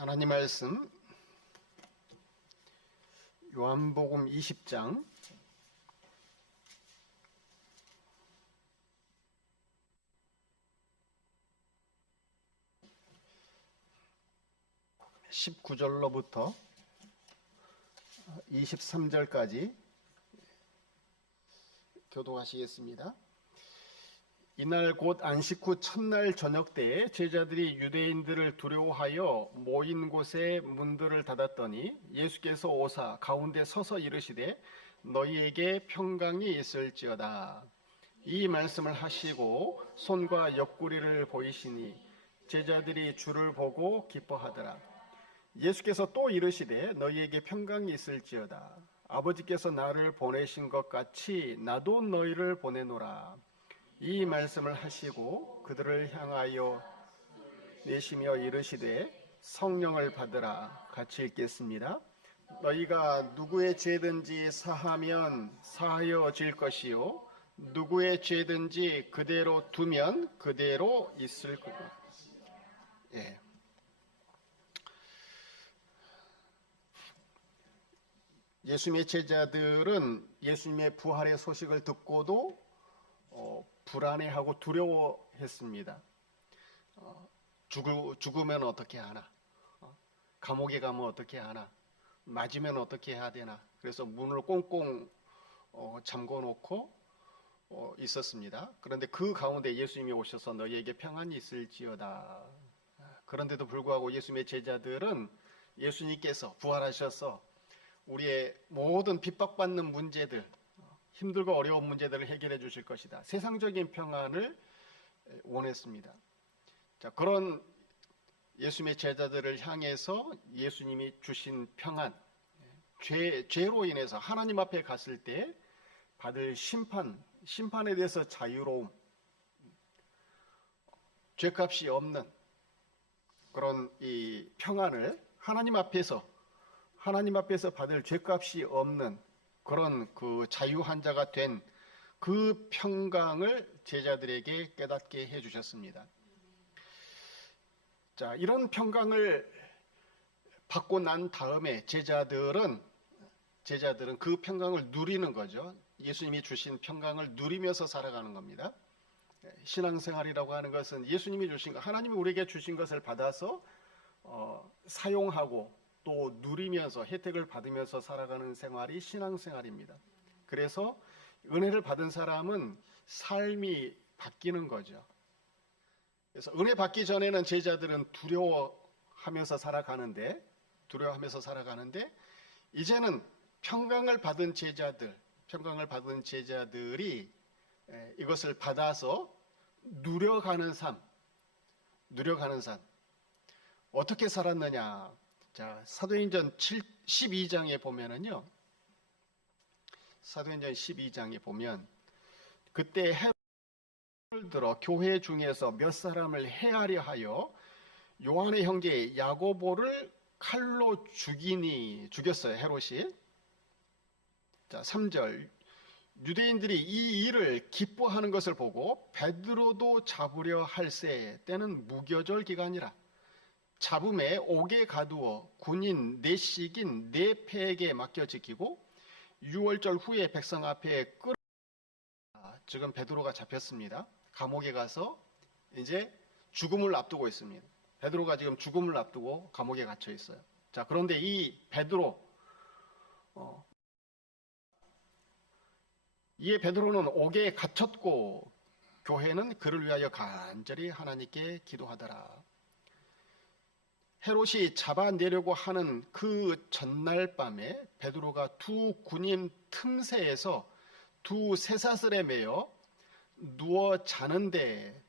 하나님 말씀 요한복음 20장 19절로부터 23절까지 교독하시겠습니다. 이날 곧 안식 후 첫날 저녁 때에 제자들이 유대인들을 두려워하여 모인 곳에 문들을 닫았더니 예수께서 오사 가운데 서서 이르시되 너희에게 평강이 있을지어다. 이 말씀을 하시고 손과 옆구리를 보이시니 제자들이 주를 보고 기뻐하더라. 예수께서 또 이르시되 너희에게 평강이 있을지어다. 아버지께서 나를 보내신 것 같이 나도 너희를 보내노라. 이 말씀을 하시고 그들을 향하여 내시며 이르시되 성령을 받으라. 같이 읽겠습니다. 너희가 누구의 죄든지 사하면 사하여질 것이요 누구의 죄든지 그대로 두면 그대로 있을 거다. 예수님의 제자들은 예수님의 부활의 소식을 듣고도 불안해하고 두려워했습니다. 죽으면 어떻게 하나? 감옥에 가면 어떻게 하나? 맞으면 어떻게 해야 되나? 그래서 문을 꽁꽁 잠궈놓고 있었습니다. 그런데 그 가운데 예수님이 오셔서 너희에게 평안이 있을지어다. 그런데도 불구하고 예수님의 제자들은 예수님께서 부활하셔서 우리의 모든 핍박받는 문제들, 힘들고 어려운 문제들을 해결해 주실 것이다. 세상적인 평안을 원했습니다. 자, 그런 예수님의 제자들을 향해서 예수님이 주신 평안, 죄로 인해서 하나님 앞에 갔을 때 받을 심판에 대해서 자유로움, 죄값이 없는 그런 이 평안을 하나님 앞에서 받을 죄값이 없는 그런 그 자유한 자가 된 그 평강을 제자들에게 깨닫게 해주셨습니다. 자, 이런 평강을 받고 난 다음에 제자들은 그 평강을 누리는 거죠. 예수님이 주신 평강을 누리면서 살아가는 겁니다. 신앙생활이라고 하는 것은 예수님이 주신 것, 하나님이 우리에게 주신 것을 받아서 사용하고 또 누리면서 혜택을 받으면서 살아가는 생활이 신앙생활입니다. 그래서 은혜를 받은 사람은 삶이 바뀌는 거죠. 그래서 은혜 받기 전에는 제자들은 두려워하면서 살아가는데 이제는 평강을 받은 제자들이 이것을 받아서 누려가는 삶. 어떻게 살았느냐? 자, 사도행전 12장에 보면은요. 사도행전 12장에 보면 그때 헤롯을 들어 교회 중에서 몇 사람을 해하려 하여 요한의 형제 야고보를 칼로 죽였어요. 헤롯이. 자, 3절. 유대인들이 이 일을 기뻐하는 것을 보고 베드로도 잡으려 할세. 때는 무교절 기간이라. 잡음에 옥에 가두어 군인 내식인 네패에게 맡겨 지키고 6월절 후에 백성 앞에 지금 베드로가 잡혔습니다. 감옥에 가서 이제 죽음을 앞두고 있습니다. 베드로가 지금 죽음을 앞두고 감옥에 갇혀 있어요. 자, 그런데 이 베드로는 옥에 갇혔고 교회는 그를 위하여 간절히 하나님께 기도하더라. 헤롯이 잡아내려고 하는 그 전날 밤에 베드로가 두 군인 틈새에서 두 쇠사슬에 매여 누워 자는데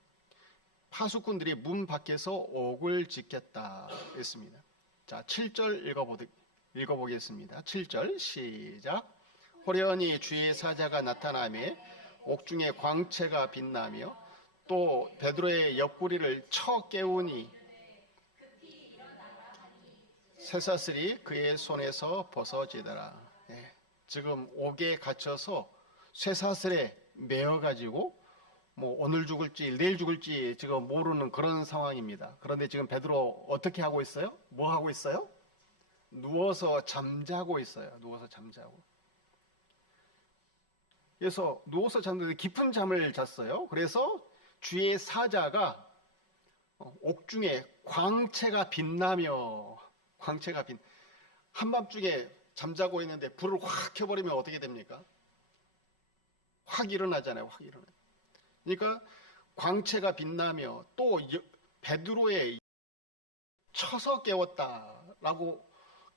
파수꾼들이 문 밖에서 옥을 지켰다 했습니다. 자, 7절 읽어보겠습니다. 7절 시작. 호련히 주의 사자가 나타나며 옥중에 광채가 빛나며 또 베드로의 옆구리를 쳐 깨우니 쇠사슬이 그의 손에서 벗어지더라. 지금 옥에 갇혀서 쇠사슬에 매어가지고 뭐 오늘 죽을지 내일 죽을지 지금 모르는 그런 상황입니다. 그런데 지금 베드로 어떻게 하고 있어요? 뭐 하고 있어요? 누워서 잠자고 있어요. 누워서 잠자고. 그래서 누워서 잠자는데 깊은 잠을 잤어요. 그래서 주의 사자가 옥중에 광채가 빛나며 한밤중에 잠자고 있는데 불을 확 켜버리면 어떻게 됩니까? 확 일어나잖아요. 확 일어나. 그러니까 광채가 빛나며 또 베드로의 쳐서 깨웠다라고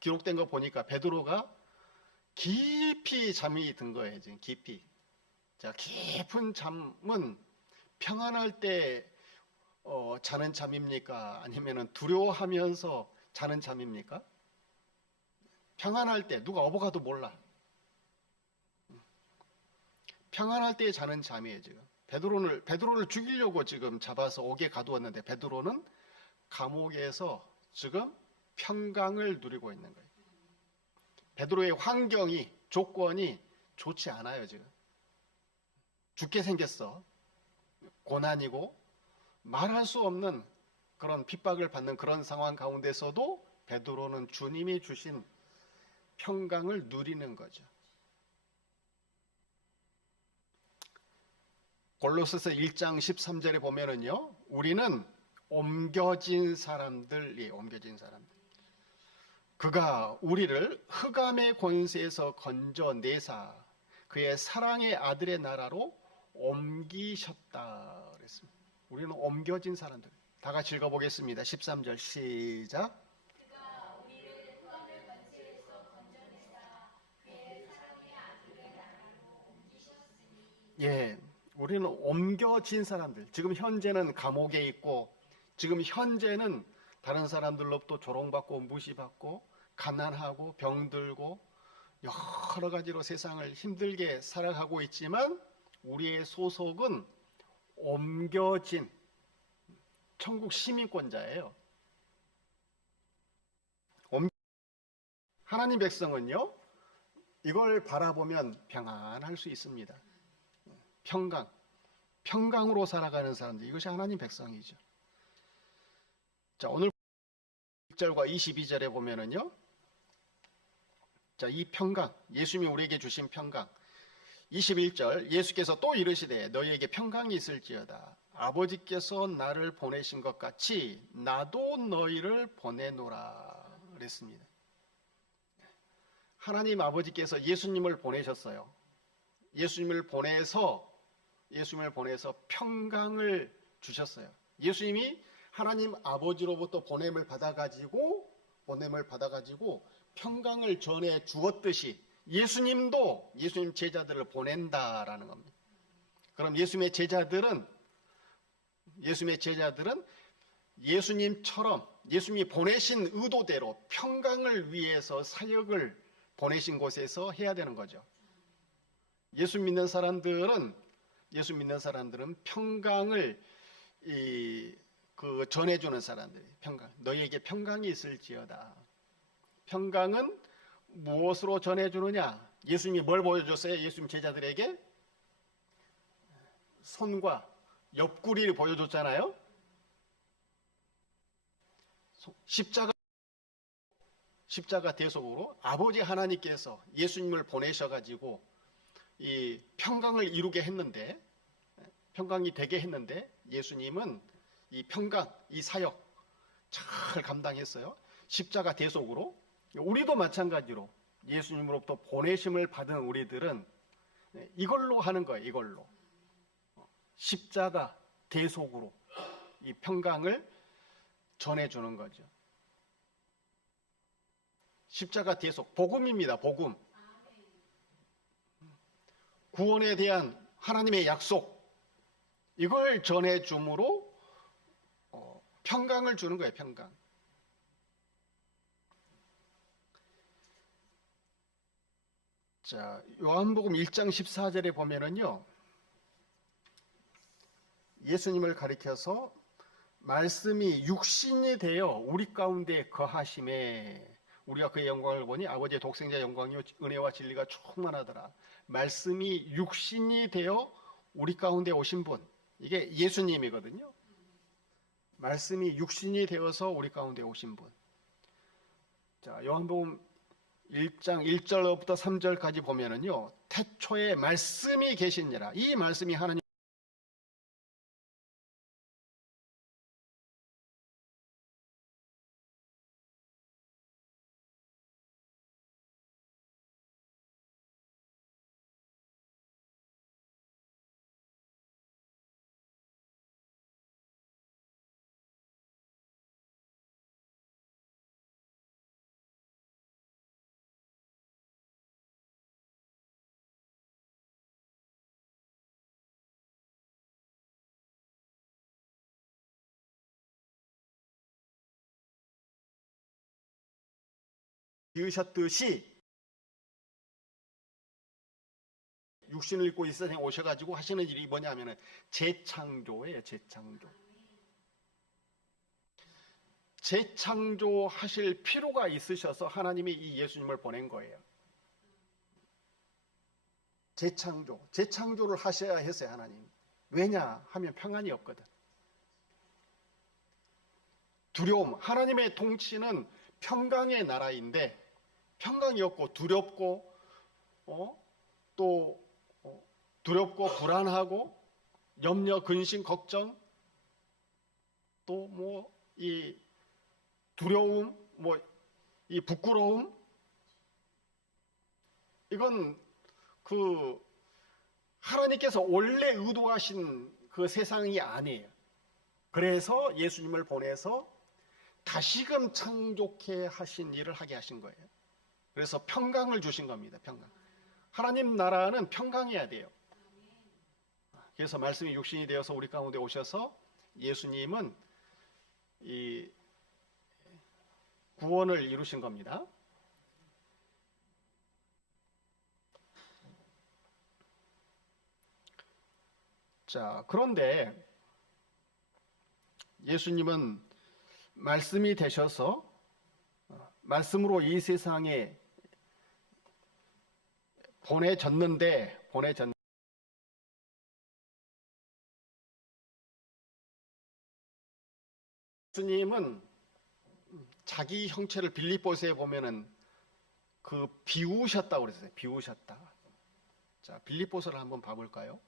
기록된 거 보니까 베드로가 깊이 잠이 든 거예요. 지금 깊이. 자, 깊은 잠은 평안할 때 자는 잠입니까? 아니면 두려워하면서 자는 잠입니까? 평안할 때 누가 어버가도 몰라. 평안할 때 자는 잠이에요. 지금 베드로를 죽이려고 지금 잡아서 옥에 가두었는데 베드로는 감옥에서 지금 평강을 누리고 있는 거예요. 베드로의 환경이 조건이 좋지 않아요. 지금 죽게 생겼어. 고난이고 말할 수 없는 그런 핍박을 받는 그런 상황 가운데서도 베드로는 주님이 주신 평강을 누리는 거죠. 골로새서 1장 13절에 보면은요, 우리는 옮겨진 사람들. 그가 우리를 흑암의 권세에서 건져내사 그의 사랑의 아들의 나라로 옮기셨다 그랬습니다. 우리는 옮겨진 사람들. 다 같이 읽어보겠습니다. 13절 시작. 그가 우리를 흑암의 권세에서 건져내사 그의 사랑의 아들의 나라로 옮기셨으니. 예, 우리는 옮겨진 사람들. 지금 현재는 감옥에 있고 지금 현재는 다른 사람들로부터 조롱받고 무시받고 가난하고 병들고 여러 가지로 세상을 힘들게 살아가고 있지만 우리의 소속은 옮겨진 천국 시민권자예요. 하나님 백성은요, 이걸 바라보면 평안할 수 있습니다. 평강으로 살아가는 사람들, 이것이 하나님 백성이죠. 자, 오늘 1절과 22절에 보면은요, 자, 이 평강, 예수님이 우리에게 주신 평강. 21절, 예수께서 또 이르시되 너희에게 평강이 있을지어다. 아버지께서 나를 보내신 것 같이 나도 너희를 보내노라 그랬습니다. 하나님 아버지께서 예수님을 보내셨어요. 예수님을 보내서 평강을 주셨어요. 예수님이 하나님 아버지로부터 보냄을 받아가지고 평강을 전해 주었듯이 예수님도 예수님 제자들을 보낸다라는 겁니다. 그럼 예수님의 제자들은 예수님처럼 예수님이 보내신 의도대로 평강을 위해서 사역을 보내신 곳에서 해야 되는 거죠. 예수 믿는 사람들은 평강을 전해주는 사람들이 평강. 너희에게 평강이 있을지어다. 평강은 무엇으로 전해주느냐? 예수님이 뭘 보여줬어요? 예수님 제자들에게 손과 옆구리를 보여줬잖아요. 십자가 대속으로 아버지 하나님께서 예수님을 보내셔가지고 이 평강을 이루게 했는데, 평강이 되게 했는데 예수님은 이 평강, 이 사역 잘 감당했어요. 십자가 대속으로. 우리도 마찬가지로 예수님으로부터 보내심을 받은 우리들은 이걸로 하는 거예요. 이걸로 십자가 대속으로 이 평강을 전해주는 거죠. 십자가 대속, 복음입니다. 복음. 구원에 대한 하나님의 약속, 이걸 전해줌으로 평강을 주는 거예요. 평강. 자, 요한복음 1장 14절에 보면은요, 예수님을 가리켜서 말씀이 육신이 되어 우리 가운데 거하심에 우리가 그의 영광을 보니 아버지의 독생자 영광이요 은혜와 진리가 충만하더라. 말씀이 육신이 되어 우리 가운데 오신 분, 이게 예수님이거든요. 말씀이 육신이 되어서 우리 가운데 오신 분. 자, 요한복음 1장 1절부터 3절까지 보면은요. 태초에 말씀이 계시니라. 이 말씀이 하나님 지으셨듯이 육신을 입고 이 세상에 오셔가지고 하시는 일이 뭐냐면은 재창조예요. 재창조. 재창조하실 필요가 있으셔서 하나님이 이 예수님을 보낸 거예요. 재창조를 하셔야 했어요, 하나님. 왜냐 하면 평안이 없거든. 두려움, 하나님의 통치는 평강의 나라인데 평강이 없고 두렵고 또 두렵고 불안하고 염려, 근심, 걱정 또 뭐 이 두려움, 뭐 이 부끄러움 이건 그 하나님께서 원래 의도하신 그 세상이 아니에요. 그래서 예수님을 보내서 다시금 창조케 하신 일을 하게 하신 거예요. 그래서 평강을 주신 겁니다. 평강. 하나님 나라는 평강해야 돼요. 그래서 말씀이 육신이 되어서 우리 가운데 오셔서 예수님은 이 구원을 이루신 겁니다. 자, 그런데 예수님은 말씀이 되셔서 말씀으로 이 세상에 보내졌는데 예수님은 자기 형체를 빌립보서에 보면은 그 비우셨다고 그랬어요. 비우셨다. 자, 빌립보서를 한번 봐볼까요?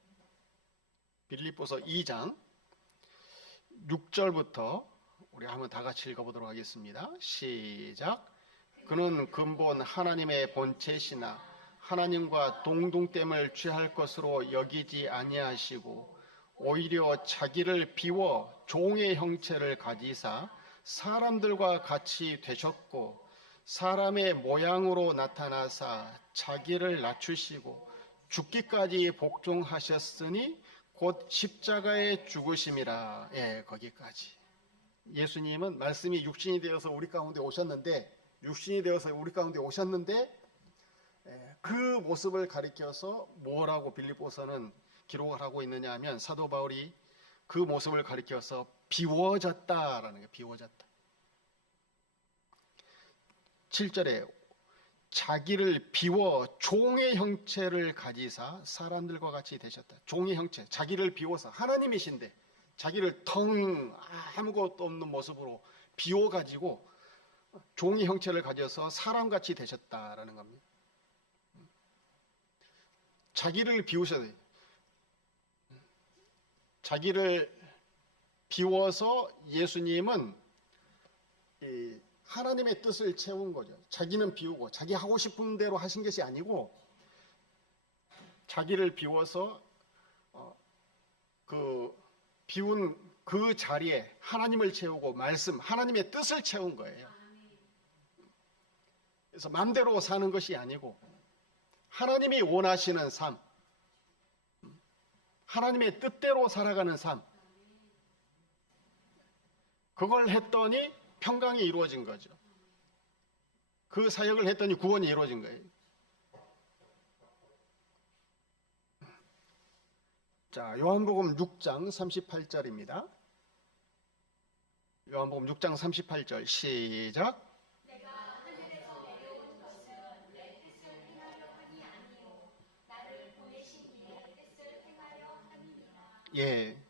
빌립보서 2장 6절부터 우리 한번 다 같이 읽어보도록 하겠습니다. 시작. 그는 근본 하나님의 본체시나 하나님과 동등됨을 취할 것으로 여기지 아니하시고 오히려 자기를 비워 종의 형체를 가지사 사람들과 같이 되셨고 사람의 모양으로 나타나사 자기를 낮추시고 죽기까지 복종하셨으니 곧 십자가에 죽으심이라. 예, 거기까지. 예수님은 말씀이 육신이 되어서 우리 가운데 오셨는데 그 모습을 가리켜서 뭐라고 빌립보서는 기록을 하고 있느냐 하면 사도 바울이 그 모습을 가리켜서 비워졌다라는 거예요. 비워졌다. 7절에 자기를 비워 종의 형체를 가지사 사람들과 같이 되셨다. 종의 형체, 자기를 비워서 하나님이신데 자기를 텅 아무것도 없는 모습으로 비워가지고 종의 형체를 가져서 사람같이 되셨다라는 겁니다. 자기를 비우셔야 돼요. 자기를 비워서 예수님은 하나님의 뜻을 채운 거죠. 자기는 비우고 자기 하고 싶은 대로 하신 것이 아니고 자기를 비워서 그 비운 그 자리에 하나님을 채우고 말씀, 하나님의 뜻을 채운 거예요. 그래서 마음대로 사는 것이 아니고 하나님이 원하시는 삶, 하나님의 뜻대로 살아가는 삶, 그걸 했더니 평강이 이루어진 거죠. 그 사역을 했더니 구원이 이루어진 거예요. 자, 요한복음 6장 38절입니다. 요한복음 6장 38절 시작. 내가 하늘에서 내려온 것은 내 뜻을 행하려 함이 아니요 나를 보내신 이의 뜻을 행하려 함이니라. 예,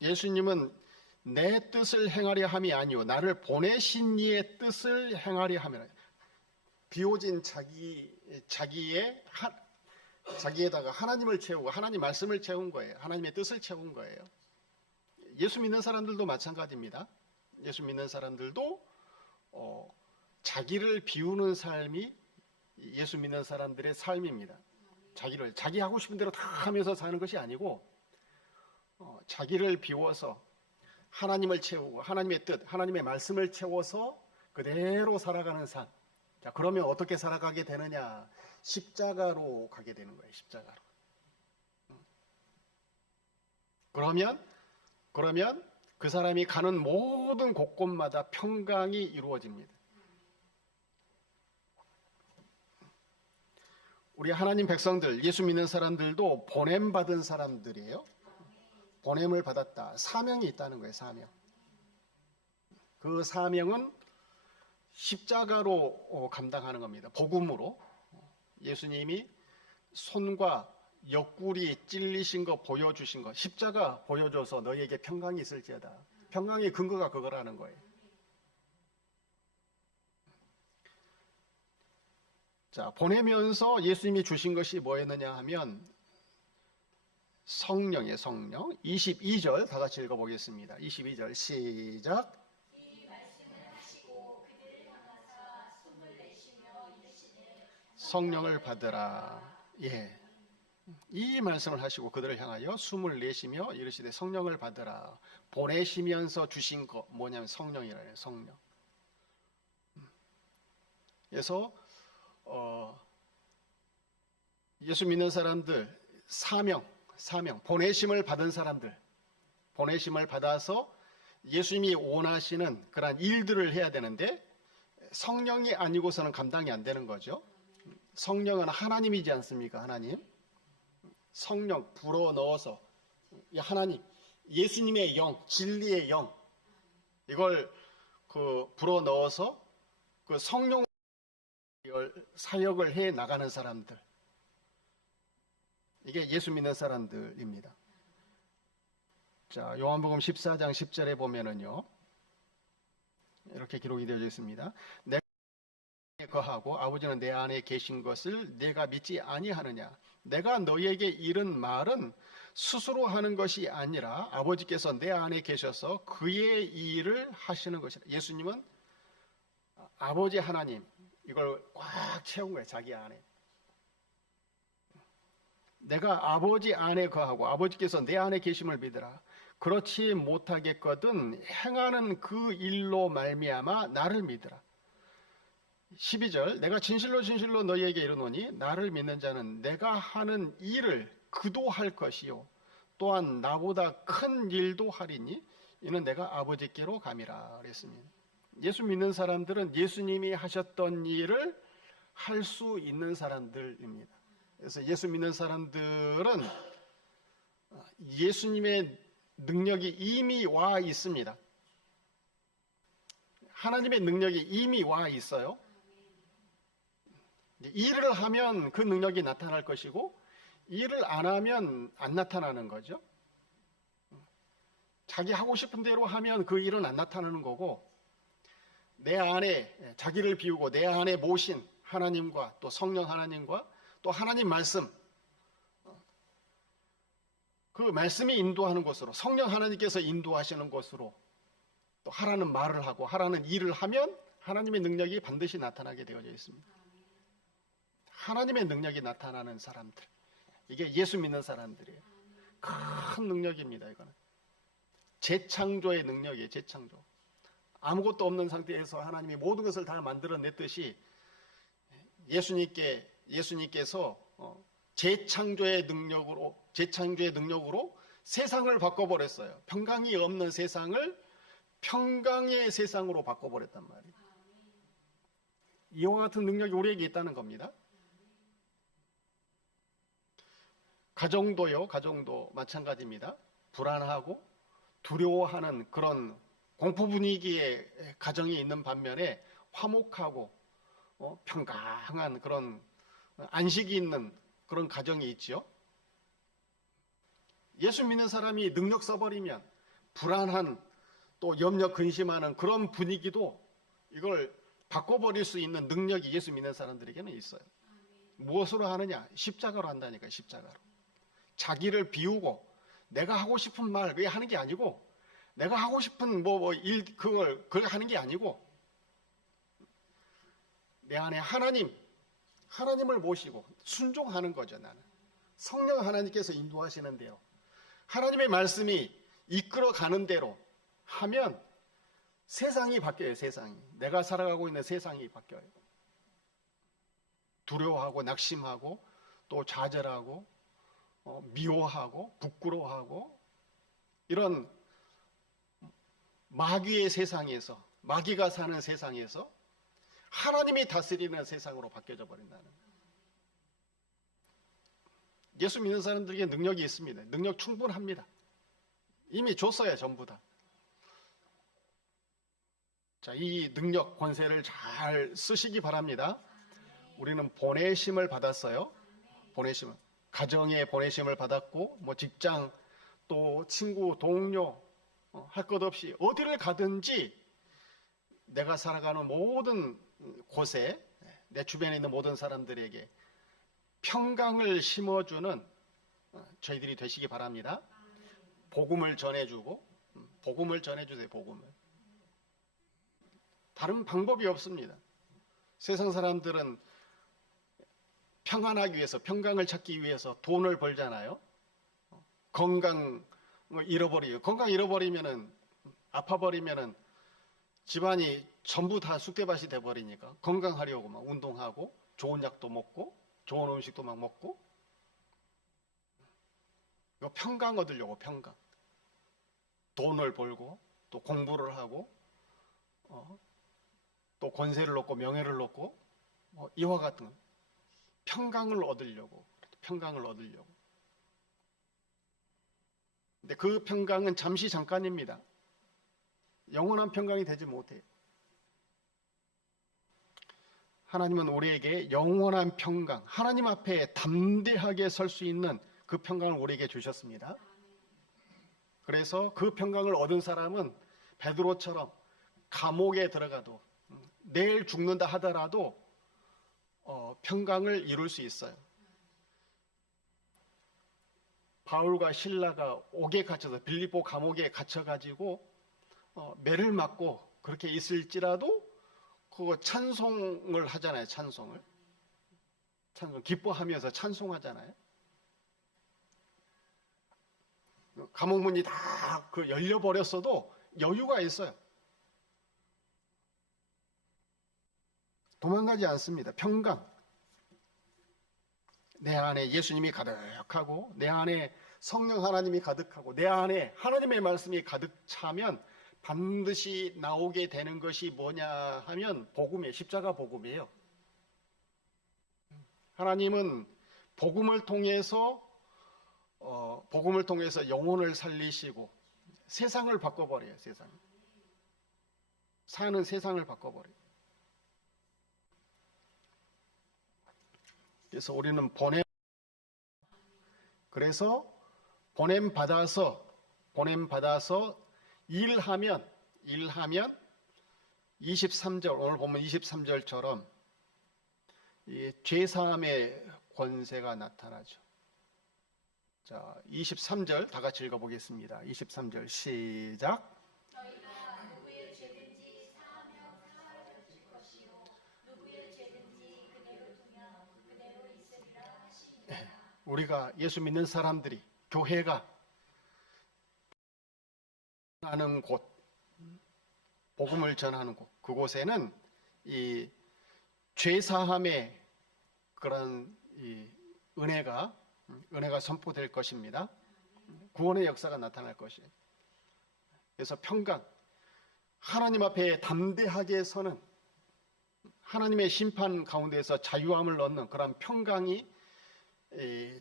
예수님은 내 뜻을 행하려 함이 아니요 나를 보내신 이의 뜻을 행하려 함이라. 비워진 자기에다가 하나님을 채우고 하나님 말씀을 채운 거예요. 하나님의 뜻을 채운 거예요. 예수 믿는 사람들도 마찬가지입니다. 예수 믿는 사람들도 자기를 비우는 삶이 예수 믿는 사람들의 삶입니다. 자기 하고 싶은 대로 다 하면서 사는 것이 아니고 자기를 비워서 하나님을 채우고 하나님의 뜻, 하나님의 말씀을 채워서 그대로 살아가는 삶. 자, 그러면 어떻게 살아가게 되느냐? 십자가로 가게 되는 거예요. 십자가로. 그러면 그 사람이 가는 모든 곳곳마다 평강이 이루어집니다. 우리 하나님 백성들, 예수 믿는 사람들도 보냄받은 사람들이에요. 보냄을 받았다. 사명이 있다는 거예요. 사명. 그 사명은 십자가로 감당하는 겁니다. 복음으로. 예수님이 손과 옆구리 찔리신 거 보여주신 거, 십자가 보여줘서 너희에게 평강이 있을지어다. 평강의 근거가 그거라는 거예요. 자, 보내면서 예수님이 주신 것이 뭐였느냐 하면 성령이에요. 성령. 22절 다 같이 읽어보겠습니다. 22절 시작. 이 말씀을 하시고 그들을 향하사 숨을 내쉬며 이르시되 성령을 받으라. 예. 이 말씀을 하시고 그들을 향하여 숨을 내쉬며 이르시되 성령을 받으라. 보내시면서 주신 거 뭐냐면 성령이라요. 성령. 그래서 예수 믿는 사람들 사명 보내심을 받은 사람들 보내심을 받아서 예수님이 원하시는 그런 일들을 해야 되는데 성령이 아니고서는 감당이 안 되는 거죠. 성령은 하나님이지 않습니까? 하나님. 성령 불어넣어서 하나님 예수님의 영 진리의 영 이걸 불어넣어서 그 성령 사역을 해 나가는 사람들 이게 예수 믿는 사람들입니다. 자, 요한복음 14장 10절에 보면은요 이렇게 기록이 되어 있습니다. 내가 거하고 아버지는 내 안에 계신 것을 내가 믿지 아니하느냐? 내가 너희에게 이른 말은 스스로 하는 것이 아니라 아버지께서 내 안에 계셔서 그의 일을 하시는 것이라. 예수님은 아버지 하나님 이걸 꽉 채운 거예요. 자기 안에. 내가 아버지 안에 거하고 아버지께서 내 안에 계심을 믿으라. 그렇지 못하겠거든 행하는 그 일로 말미암아 나를 믿으라. 12절 내가 진실로 너희에게 이르노니 나를 믿는 자는 내가 하는 일을 그도 할 것이요 또한 나보다 큰 일도 하리니 이는 내가 아버지께로 감이라 그랬습니다. 예수 믿는 사람들은 예수님이 하셨던 일을 할 수 있는 사람들입니다. 그래서 예수 믿는 사람들은 예수님의 능력이 이미 와 있습니다. 하나님의 능력이 이미 와 있어요. 일을 하면 그 능력이 나타날 것이고 일을 안 하면 안 나타나는 거죠. 자기 하고 싶은 대로 하면 그 일은 안 나타나는 거고 내 안에 자기를 비우고 내 안에 모신 하나님과 또 성령 하나님과 또 하나님 말씀 그 말씀이 인도하는 곳으로 성령 하나님께서 인도하시는 곳으로 또 하라는 말을 하고 하라는 일을 하면 하나님의 능력이 반드시 나타나게 되어져 있습니다. 하나님의 능력이 나타나는 사람들 이게 예수 믿는 사람들이에요. 큰 능력입니다. 이거는 재창조의 능력이에요. 재창조. 아무것도 없는 상태에서 하나님이 모든 것을 다 만들어냈듯이 예수님께서 재창조의 능력으로 세상을 바꿔버렸어요. 평강이 없는 세상을 평강의 세상으로 바꿔버렸단 말이에요. 이와 같은 능력이 우리에게 있다는 겁니다. 가정도 마찬가지입니다. 불안하고 두려워하는 그런 공포 분위기의 가정이 있는 반면에 화목하고 평강한 그런 안식이 있는 그런 가정이 있죠. 예수 믿는 사람이 능력 써버리면 불안한 또 염려 근심하는 그런 분위기도 이걸 바꿔버릴 수 있는 능력이 예수 믿는 사람들에게는 있어요. 무엇으로 하느냐? 십자가로 한다니까요. 십자가로. 자기를 비우고 내가 하고 싶은 말 그게 하는 게 아니고 내가 하고 싶은 일 그걸 하는 게 아니고 내 안에 하나님을 모시고 순종하는 거죠. 나는 성령 하나님께서 인도하시는 대로 하나님의 말씀이 이끌어가는 대로 하면 세상이 바뀌어요. 세상이 내가 살아가고 있는 세상이 바뀌어요. 두려워하고 낙심하고 또 좌절하고 미워하고 부끄러워하고 이런 마귀의 세상에서 마귀가 사는 세상에서 하나님이 다스리는 세상으로 바뀌어져 버린다는 거예요. 예수 믿는 사람들에게 능력이 있습니다. 능력 충분합니다. 이미 줬어요. 전부 다. 자, 이 능력 권세를 잘 쓰시기 바랍니다. 우리는 보내심을 받았어요. 보내심을. 가정에 보내심을 받았고 뭐 직장 또 친구 동료 할 것 없이 어디를 가든지 내가 살아가는 모든 곳에 내 주변에 있는 모든 사람들에게 평강을 심어주는 저희들이 되시기 바랍니다. 복음을 전해주고 복음을 전해주세요. 복음을. 다른 방법이 없습니다. 세상 사람들은 평안하기 위해서 평강을 찾기 위해서 돈을 벌잖아요. 건강 잃어버리고 건강 잃어버리면은 아파버리면은 집안이 전부 다 쑥대밭이 돼버리니까 건강하려고 막 운동하고 좋은 약도 먹고 좋은 음식도 막 먹고 이거 평강 얻으려고 평강 돈을 벌고 또 공부를 하고 또 권세를 얻고 명예를 얻고 이와 같은 평강을 얻으려고 근데 그 평강은 잠시 잠깐입니다. 영원한 평강이 되지 못해요. 하나님은 우리에게 영원한 평강, 하나님 앞에 담대하게 설 수 있는 그 평강을 우리에게 주셨습니다. 그래서 그 평강을 얻은 사람은 베드로처럼 감옥에 들어가도 내일 죽는다 하더라도 평강을 이룰 수 있어요. 바울과 실라가 옥에 갇혀서 빌립보 감옥에 갇혀가지고 매를 맞고 그렇게 있을지라도 그거 찬송을 하잖아요. 찬송 기뻐하면서 찬송하잖아요. 감옥문이 다 열려버렸어도 여유가 있어요. 도망가지 않습니다. 평강. 내 안에 예수님이 가득하고 내 안에 성령 하나님이 가득하고 내 안에 하나님의 말씀이 가득 차면 반드시 나오게 되는 것이 뭐냐 하면 복음이에요. 십자가 복음이에요. 하나님은 복음을 통해서 영혼을 살리시고 세상을 바꿔버려요. 사는 세상을 바꿔버려요. 그래서 우리는 보냄 받아서 일하면 23절 오늘 보면 23절처럼 죄사함의 권세가 나타나죠. 자, 23절 다 같이 읽어보겠습니다. 23절 시작. 너희가 누구의 죄든지 사하며 사하여 줄 것이요 누구의 죄든지 그대로 두면 그대로 있으리라 하시니라. 우리가 예수 믿는 사람들이 교회가 하는 곳, 복음을 전하는 곳, 그곳에는 이 죄사함의 그런 이 은혜가 선포될 것입니다. 구원의 역사가 나타날 것이에요. 그래서 평강, 하나님 앞에 담대하게 서는 하나님의 심판 가운데에서 자유함을 얻는 그런 평강이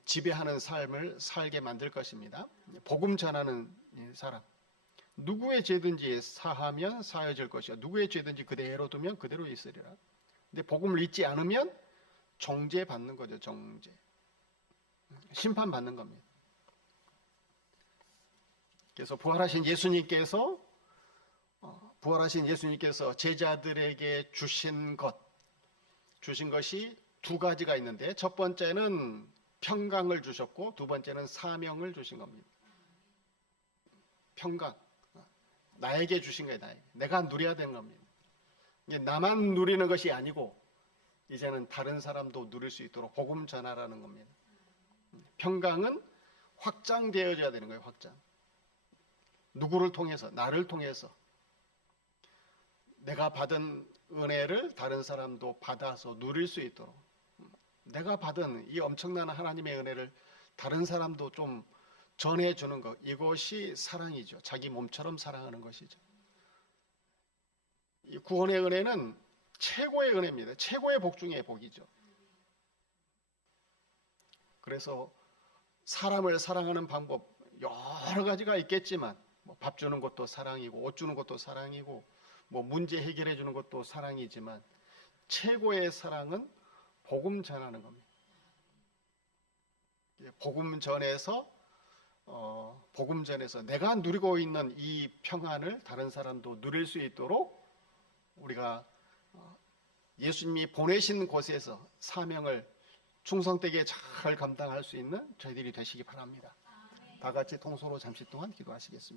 지배하는 삶을 살게 만들 것입니다. 복음 전하는 사람. 누구의 죄든지 사하면 사해질 것이요 누구의 죄든지 그대로 두면 그대로 있으리라. 근데 복음을 잊지 않으면 정죄받는 거죠. 심판받는 겁니다. 그래서 부활하신 예수님께서 제자들에게 주신 것이 두 가지가 있는데, 첫 번째는 평강을 주셨고 두 번째는 사명을 주신 겁니다. 평강, 나에게 주신 거예요. 내가 누려야 되는 겁니다. 이게 나만 누리는 것이 아니고 이제는 다른 사람도 누릴 수 있도록 복음 전하라는 겁니다. 평강은 확장되어져야 되는 거예요. 확장. 누구를 통해서? 나를 통해서 내가 받은 은혜를 다른 사람도 받아서 누릴 수 있도록, 내가 받은 이 엄청난 하나님의 은혜를 다른 사람도 좀 전해주는 것, 이것이 사랑이죠. 자기 몸처럼 사랑하는 것이죠. 이 구원의 은혜는 최고의 은혜입니다. 최고의 복 중의 복이죠. 그래서 사람을 사랑하는 방법 여러 가지가 있겠지만, 밥 주는 것도 사랑이고 옷 주는 것도 사랑이고 문제 해결해 주는 것도 사랑이지만, 최고의 사랑은 복음 전하는 겁니다. 복음 전에서 내가 누리고 있는 이 평안을 다른 사람도 누릴 수 있도록 우리가 예수님이 보내신 곳에서 사명을 충성되게 잘 감당할 수 있는 저희들이 되시기 바랍니다. 다 같이 통소로 잠시 동안 기도하시겠습니다.